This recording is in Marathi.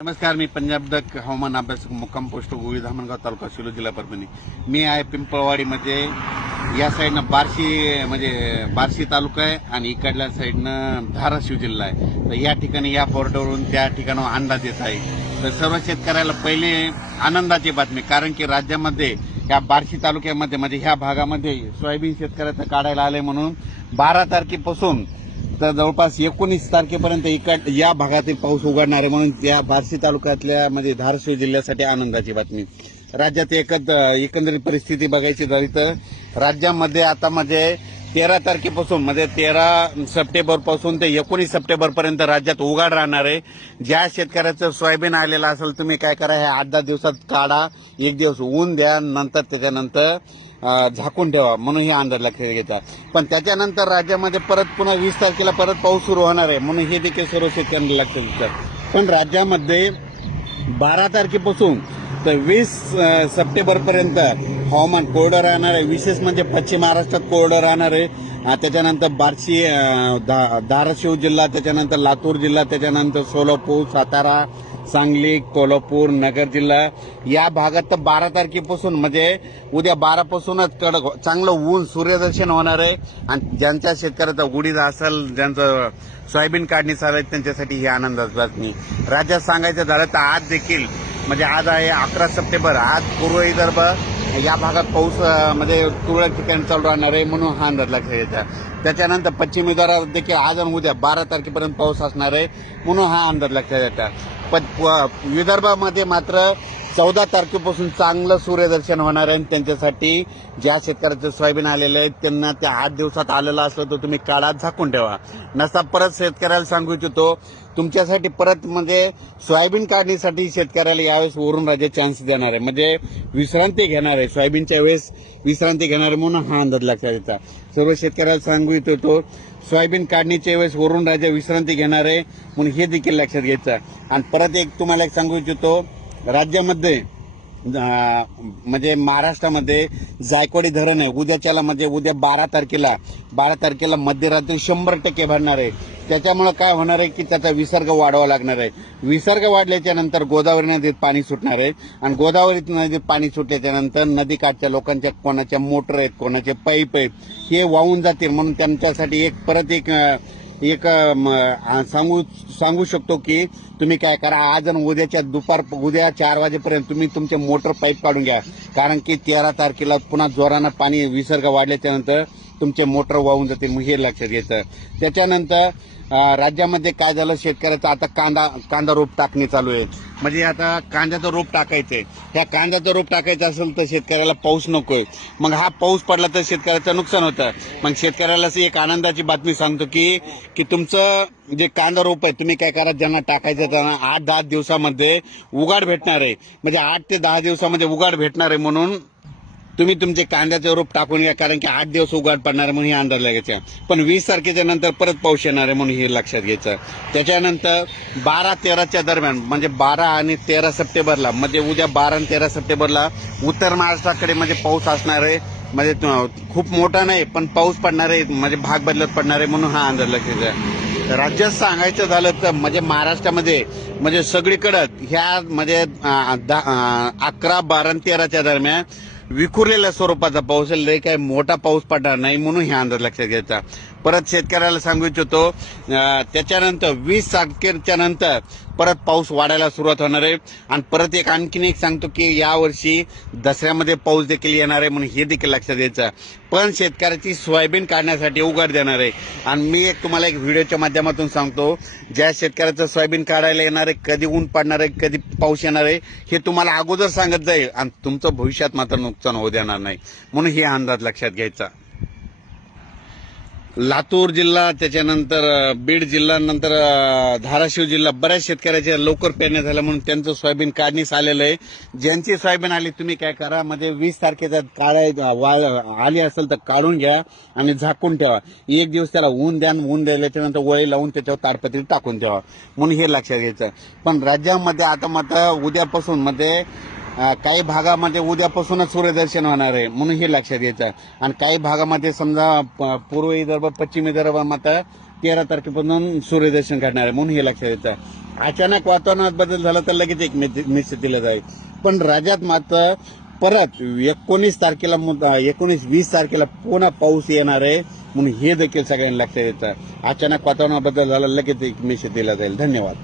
नमस्कार मी पंजाब दक हवामान अभ्यासक मुक्काम पोस्ट गोळी धामणगाव तालुका शिलो जिल्हा परभणी. मी आहे पिंपळवाडीमध्ये. या साईडनं बार्शी म्हणजे बार्शी तालुका आहे आणि इकडल्या साईडनं धाराशिव जिल्हा आहे. तर या ठिकाणी या बोर्डवरून त्या ठिकाणावर अंदाज येत आहे. तर सर्व शेतकऱ्याला पहिले आनंदाची बातमी कारण की राज्यामध्ये या बार्शी तालुक्यामध्ये म्हणजे ह्या भागामध्ये सोयाबीन शेतकऱ्याचं काढायला आले म्हणून बारा तारखेपासून तर जवळपास एकोणीस तारखेपर्यंत इकड या भागातील पाऊस उघडणार आहे म्हणून या बार्शी तालुक्यातल्या म्हणजे धाराशिव जिल्ह्यासाठी आनंदाची बातमी. राज्यात एकच एकंदरीत परिस्थिती बघायची झाली तर राज्यामध्ये आता म्हणजे तेरा तारखेपासून म्हणजे तेरा सप्टेंबरपासून ते एकोणीस सप्टेंबरपर्यंत राज्यात उघाड राहणार आहे. ज्या शेतकऱ्याचं सोयाबीन आलेलं असेल तुम्ही काय करा हे आठ दहा दिवसात काढा एक दिवस ऊन द्या नंतर त्याच्यानंतर झाकून ठेवा म्हणून हे अंदाज लक्षात घेतात. पण त्याच्यानंतर राज्यामध्ये परत पुन्हा वीस तारखेला परत पाऊस सुरू होणार आहे म्हणून हे देखील सर्व शेतकऱ्यांना लक्षात घ्यायचं पण राज्यामध्ये बारा तारखेपासून तर वीस सप्टेंबरपर्यंत हवामान कोरडं राहणार आहे. विशेष म्हणजे पश्चिम महाराष्ट्रात कोरडं राहणार आहे. त्याच्यानंतर बार्शी दा धाराशिव जिल्हा त्याच्यानंतर लातूर जिल्हा त्याच्यानंतर सोलापूर सातारा सांगली कोल्हापूर नगर जिल्हा या भागात तर बारा तारखेपासून म्हणजे उद्या बारापासूनच कडक हो-, चांगलं ऊन सूर्यदर्शन होणार आहे. आणि ज्यांच्या शेतकऱ्याचा उडीद असेल ज्यांचं सोयाबीन काढणी चालू आहे त्यांच्यासाठी ही आनंदाची बातमी. राज्यात सांगायचं झालं तर आज देखील म्हणजे आज आहे अकरा सप्टेंबर आज पूर्व विदर्भ या भागात पाऊसमध्ये म्हणजे तुरळक ठिकाणी चालू राहणार आहे म्हणून हा अंदाज लक्षात घ्यायचा त्याच्यानंतर पश्चिम विदर्भात देखील आज आणि उद्या बारा तारखेपर्यंत पाऊस असणार आहे म्हणून हा अंदाज लक्षात घ्यायचा पण प- विदर्भामध्ये मात्र चौदा तारखेपासून चांगलं सूर्यदर्शन होणार आहे आणि त्यांच्यासाठी ज्या शेतकऱ्याचं सोयाबीन आलेलं आहे त्यांना त्या आठ दिवसात आलेलं असलं तर तुम्ही काळात झाकून ठेवा. नसा परत शेतकऱ्याला सांगू इच्छितो तुमच्यासाठी परत म्हणजे सोयाबीन काढणीसाठी शेतकऱ्याला यावेळेस वरून राजे चान्स देणार आहे. म्हणजे विश्रांती घेणार आहे. सोयाबीनच्या वेळेस विश्रांती घेणार आहे म्हणून हा अंदाज लक्षात त्याचा सर्व शेतकऱ्याला सांगू इच्छितो सोयाबीन काढणीच्या वेळेस वरून राजा विश्रांती घेणार आहे म्हणून हे देखील लक्षात घ्यायचं आणि परत एक तुम्हाला एक सांगू इच्छितो राज्यामध्ये म्हणजे महाराष्ट्रामध्ये जायकवाडी धरण आहे. उद्याच्याला म्हणजे उद्या बारा तारखेला बारा तारखेला मध्यरात्री शंभर टक्के भरणार आहे. त्याच्यामुळं काय होणार आहे की त्याचा विसर्ग वाढवावा लागणार आहे. विसर्ग वाढल्याच्या नंतर गोदावरी नदीत पाणी सुटणार आहे. आणि गोदावरी नदीत पाणी सुटल्याच्या नंतर नदीकाठच्या लोकांच्या कोणाच्या मोटर आहेत कोणाचे पाईप आहेत हे वाहून जातील. म्हणून त्यांच्यासाठी एक परत एक एक सांगू सांगू शकतो की तुम्ही काय करा आज आणि उद्याच्या दुपार उद्या चार वाजेपर्यंत तुम्ही तुमचे मोटर पाईप काढून घ्या. कारण की तेरा तारखेला पुन्हा जोरानं पाणी विसर्ग वाढल्याच्यानंतर तुमचे मोटर वाहून जातील मग हे लक्षात घ्यायचं त्याच्यानंतर राज्यामध्ये काय झालं शेतकऱ्याचं आता कांदा कांदा रोप टाकणे चालू आहे. म्हणजे आता कांद्याचं रोप टाकायचं आहे. ह्या कांद्याचं रोप टाकायचं असेल तर शेतकऱ्याला पाऊस नको आहे मग हा पाऊस पडला तर शेतकऱ्याचं नुकसान होतं. मग शेतकऱ्याला एक आनंदाची बातमी सांगतो की की तुमचं जे कांदा रोप आहे तुम्ही काय करा ज्यांना टाकायचं त्यांना आठ दहा दिवसामध्ये उगाड भेटणार आहे. म्हणजे आठ ते दहा दिवसामध्ये उगाड भेटणार आहे म्हणून तुम्ही तुमचे कांद्याचे रोप टाकून घ्या कारण की आठ दिवस उघाड पडणार आहे म्हणून हे अंदाज लागायचं पण वीस तारखेच्या नंतर परत पाऊस येणार आहे म्हणून हे लक्षात घ्यायचं. त्याच्यानंतर बारा तेराच्या दरम्यान म्हणजे बारा आणि तेरा सप्टेंबरला म्हणजे उद्या बारा आणि तेरा सप्टेंबरला उत्तर महाराष्ट्राकडे म्हणजे पाऊस असणार आहे. म्हणजे खूप मोठा नाही पण पाऊस पडणार आहे म्हणजे भाग बदलत पडणार आहे म्हणून हा अंदाज लक्षात घ्या. राज्यात सांगायचं झालं तर म्हणजे महाराष्ट्रामध्ये म्हणजे सगळीकडं ह्या म्हणजे अकरा बारा तेराच्या दरम्यान विखुरलेल्या स्वरूपाचा पाऊस आहे. लय काय मोठा पाऊस पडणार नाही म्हणून हे अंदाज लक्षात घ्यायचा. परत शेतकऱ्याला सांगू इच्छितो त्याच्यानंतर वीस तारखेच्या नंतर परत पाऊस वाढायला सुरुवात होणार आहे. आणि परत एक आणखीन एक सांगतो की यावर्षी दसऱ्यामध्ये पाऊस देखील येणार आहे म्हणून हे देखील लक्षात द्यायचं पण शेतकऱ्याची सोयाबीन काढण्यासाठी उघड देणार आहे. आणि मी एक तुम्हाला एक व्हिडिओच्या माध्यमातून सांगतो ज्या शेतकऱ्याचं सोयाबीन काढायला येणार आहे कधी ऊन पडणार आहे कधी पाऊस येणार आहे हे तुम्हाला अगोदर सांगत जाईल. आणि तुमचं भविष्यात मात्र नुकसान होऊ देणार नाही. म्हणून हे अंदाज लक्षात घ्यायचा. लातूर जिल्हा त्याच्यानंतर बीड जिल्हा नंतर धाराशिव जिल्हा. बऱ्याच शेतकऱ्याच्या लवकर पेरण्या झाल्या म्हणून त्यांचं सोयाबीन काढणीस आलेलं आहे. ज्यांची सोयाबीन आली तुम्ही काय करा म्हणजे वीस तारखेचा काळा वा- आली असेल तर काढून घ्या आणि झाकून ठेवा. एक दिवस त्याला ऊन द्या ऊन द्यायच्यानंतर वळी लावून त्याच्यावर ताडपत्री टाकून ठेवा. म्हणून हे लक्षात घ्यायचं. पण राज्यामध्ये आता मात्र उद्यापासून मध्ये काही भागामध्ये उद्यापासूनच सूर्यदर्शन होणार आहे म्हणून हे लक्षात घ्यायचं आणि काही भागामध्ये समजा प- पूर्व विदर्भ पश्चिम विदर्भ मात्र तेरा तारखेपासून सूर्यदर्शन घडणार आहे म्हणून हे लक्षात घ्यायचं आहे अचानक वातावरणात बदल झाला तर लगेच एक निश्चित दिलं जाईल. पण राज्यात मात्र परत एकोणीस तारखेला एकोणीस वीस तारखेला पुन्हा पाऊस येणार आहे म्हणून हे देखील सगळ्यांनी लक्षात येतं. अचानक वातावरणात बदल झाला लगेच एक निश्चित दिला जाईल. धन्यवाद.